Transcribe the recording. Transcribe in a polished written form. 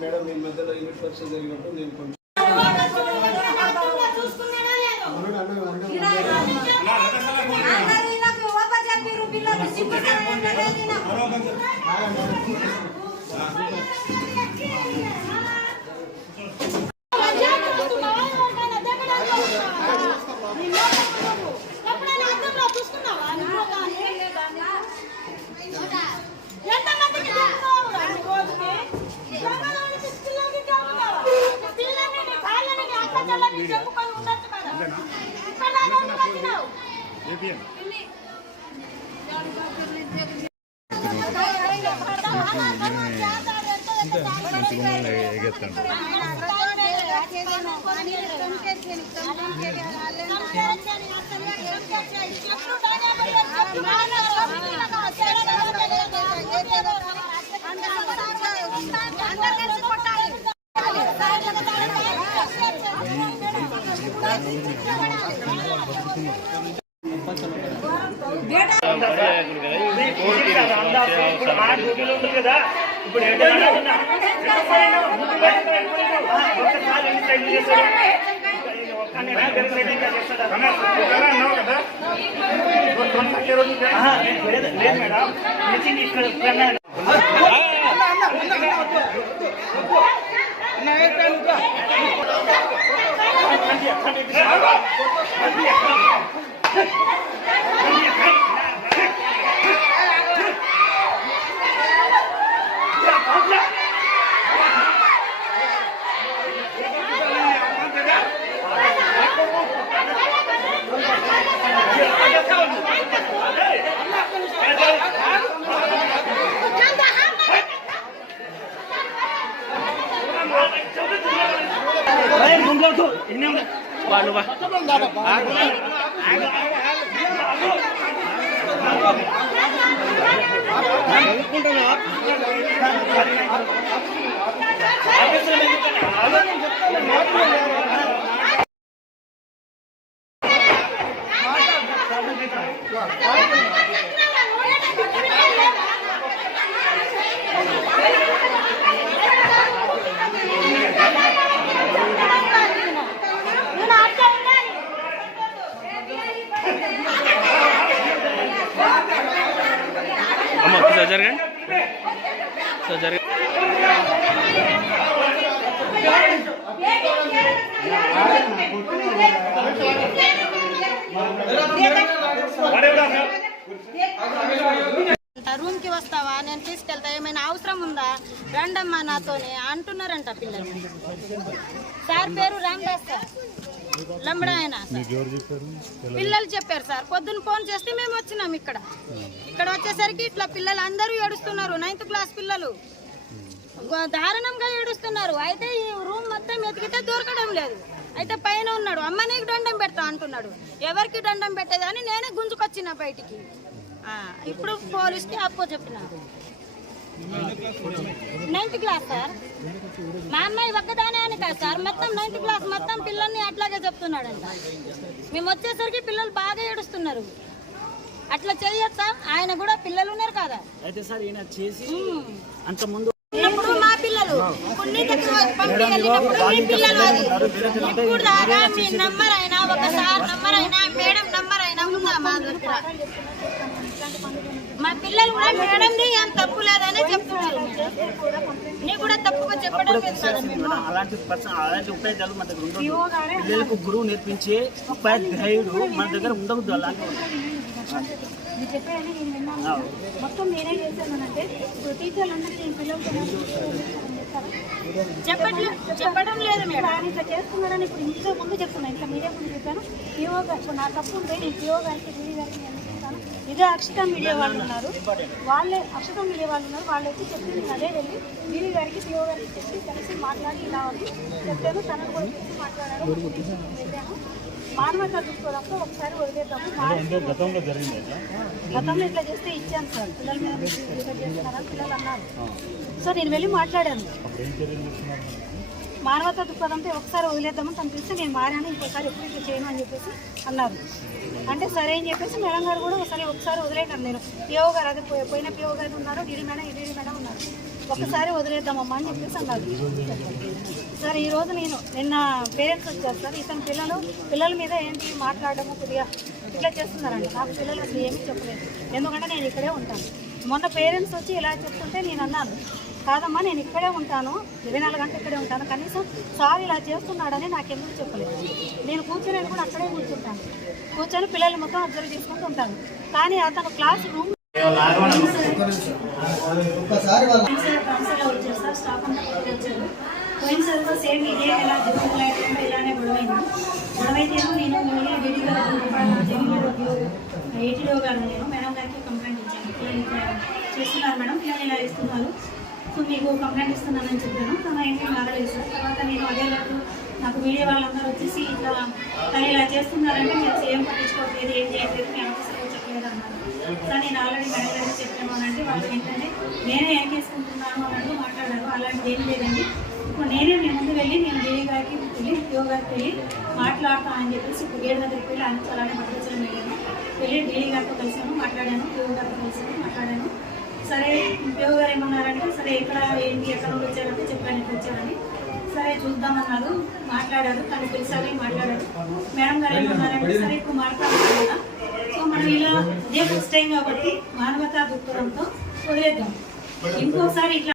Madam ఈ మధ్యలో unit పరీక్ష జరిగినప్పుడు నేను కొంచెం రూమ్ కి వస్తావా, నేను తీసుకెళ్తా, ఏమైనా అవసరం ఉందా, రండమ్మా నాతోనే అంటున్నారంట పిల్లలు. సార్ పేరు రామదాస్ సార్, లంబడా ఆయన పిల్లలు చెప్పారు సార్. పొద్దున్న ఫోన్ చేస్తే మేము వచ్చినాం. ఇక్కడ వచ్చేసరికి ఇట్లా పిల్లలు అందరూ ఏడుస్తున్నారు. 9th క్లాస్ పిల్లలు దారుణంగా ఏడుస్తున్నారు. అయితే ఈ రూమ్ మొత్తం ఎతికితే దొరకడం లేదు. అయితే పైన ఉన్నాడు, అమ్మ నీకు దండం పెడతా అంటున్నాడు. ఎవరికి దండం పెట్టేదని నేనే గుంజుకొచ్చిన బయటికి. ఇప్పుడు పోలీస్కి అప్పో చెప్పిన. 9th class sir. మా అమ్మాయి ఒక్కదానే అని కాదు సార్, మొత్తం 9th క్లాస్ మొత్తం పిల్లల్ని అట్లాగే చెప్తున్నాడంట. మేము వచ్చేసరికి పిల్లలు బాగా ఏడుస్తున్నారు. అట్లా చేయొచ్చా? ఆయన కూడా పిల్లలు ఉన్నారు కదా. అయితే సార్ ఈయన చేసి అంత ముందు ఇప్పుడు మా పిల్లలు ఇప్పుడు నీ దగ్గర పంపించినప్పుడు మీ పిల్లలు అది ఇప్పుడు దాకా మీ నంబర్ అయినా, ఒకసారి నంబర్ అయినా, మేడం నంబర్ అయినా ఉందా మా దగ్గర? మా పిల్లలు కూడా మేడంది ఏం తప్పు లేదనే చెప్తున్నారు. నీకు కూడా తప్పుగా చెప్పడం లేదు కదా. అలాంటి ఉపాధ్యాయులు మన దగ్గర ఉండదు. పిల్లలకు గురువు నేర్పించే ఉపాధ్యాయుడు మన దగ్గర ఉండవద్దు. అలాంటి మొత్తం నేనే చేశానంటే ఇప్పుడు టీచర్లందరికీ చెప్పడం లేదు మేడం. ఇట్లా చేస్తున్నారని ఇప్పుడు ఇంట్లో ముందు చెప్తున్నాను, ఇట్లా మీడియా ముందు చెప్పాను. పిఓ గారు ఇప్పుడు నా తప్పు ఉంటే నేను పిఓ గారికి డీడీ గారికి నేను చెప్తాను. ఇదే అక్షత మీడియా వాళ్ళు ఉన్నారు, అక్షత మీడియా వాళ్ళు ఉన్నారు. వాళ్ళు వచ్చి చెప్పి నేను అదే వెళ్ళి డీడీ గారికి పిఓ గారికి చెప్పి కలిసి మాట్లాడి ఇలా ఉంది చెప్పాను. తనకు కూడా చెప్పి మాట్లాడారు. వెళ్ళాను. మానవత చూసుకోవడంతో ఒకసారి వదిలేద్దాము. గతంలో ఇట్లా చేస్తే ఇచ్చాను సార్, పిల్లల మీద చేస్తున్నారని పిల్లలు అన్నారు. సో నేను వెళ్ళి మాట్లాడాను. మానవతా దృక్పథంతో ఒకసారి వదిలేద్దామని తను తెలిస్తే నేను మారాను, ఇంకోసారి ఎప్పుడు ఇట్లా చేయను అని చెప్పేసి అన్నారు. అంటే సరే అని చెప్పేసి మేడం గారు కూడా ఒకసారి వదిలేటాను. నేను పిఓ గారు అదే పోయిన పిఓ గారు ఉన్నారు, డీడీ మేడం ఉన్నారు, ఒకసారి వదిలేద్దామమ్మా అని చెప్పేసి అన్నారు. సార్ ఈరోజు నిన్న పేరెంట్స్ వచ్చారు సార్, ఇతని పిల్లల మీద ఏంటి మాట్లాడడము కొద్దిగా ఇట్లా చేస్తున్నారండి. నాకు పిల్లలు అసలు ఏమీ చెప్పలేదు, ఎందుకంటే నేను ఇక్కడే ఉంటాను. మొన్న పేరెంట్స్ వచ్చి ఇలా చెప్తుంటే నేను అన్నాను, కాదమ్మా నేను ఇక్కడే ఉంటాను, 24 గంటలు ఇక్కడే ఉంటాను, కనీసం సార్ ఇలా చేస్తున్నాడని నాకెందుకు చెప్పలేదు. నేను కూర్చొని కూడా అక్కడే కూర్చుంటాను, కూర్చొని పిల్లల్ని మొత్తం అబ్జర్వ్ చేసుకుంటూ ఉంటాను. కానీ అతను క్లాస్ రూమ్ వచ్చారు సార్, స్టాఫ్ అంతా వచ్చారు. పోయినసారి కూడా సేమ్ ఇదే ఎలా జరుగుతుంది ఇలానే గొడవైతేమో నేను ఏటీడో గారు నేను మేడం గారికి కంప్లైంట్ ఇచ్చాను, పిల్లలు ఇట్లా చేస్తున్నారు మేడం, పిల్లలు ఇలా ఇస్తున్నారు, సో మీకు కంప్లైంట్ ఇస్తున్నానని చెప్పాను. తను ఏంటి మారలేదు సార్. తర్వాత నేను అదే నాకు వీడియో వాళ్ళందరూ వచ్చేసి ఇట్లా తను ఇలా చేస్తున్నారంటే మీరు ఏం పట్టించుకోవట్లేదు, ఏం చేయట్లేదు, మీ ఆఫీసర్ చెప్పలేదు అన్నారు. సార్ నేను ఆల్రెడీ మేడం గారికి చెప్పాను అని అంటే వాళ్ళు ఏంటంటే నేనే ఎన్కేసుకుంటున్నాను అన్నట్టు మాట్లాడారు. అలాంటిది ఏం లేదండి, ఇప్పుడు నేనే మీ ముందు వెళ్ళి నేను డీడీ గారికి వెళ్ళి పిఓ గారికి వెళ్ళి మాట్లాడతానని చెప్పేసి ఇప్పుడు గేట్ దగ్గరికి వెళ్ళి అన్ని అలానే పట్టుకొచ్చాను. వెళ్ళి డీడీ గారితో కలిసాను, మాట్లాడాను, పిఓ గారితో కలిసాను, మాట్లాడాను. సరే పిఓ గారు ఏమన్నారంటే సరే ఎక్కడ ఏంటి ఎక్కడ నుండి వచ్చారంటే చెప్పాను ఇట్లా వచ్చారని. సరే చూద్దామన్నారు, మాట్లాడారు, తను తెలిసారి మాట్లాడారు. మేడం గారు ఏమన్నారంటే సరే ఇప్పుడు మాట్లాడారు కదా, సో మనం ఇలా ఇదే ఫస్ట్ టైం కాబట్టి మానవతా దృక్పథంతో వదిలేద్దాం, ఇంకోసారి ఇట్లా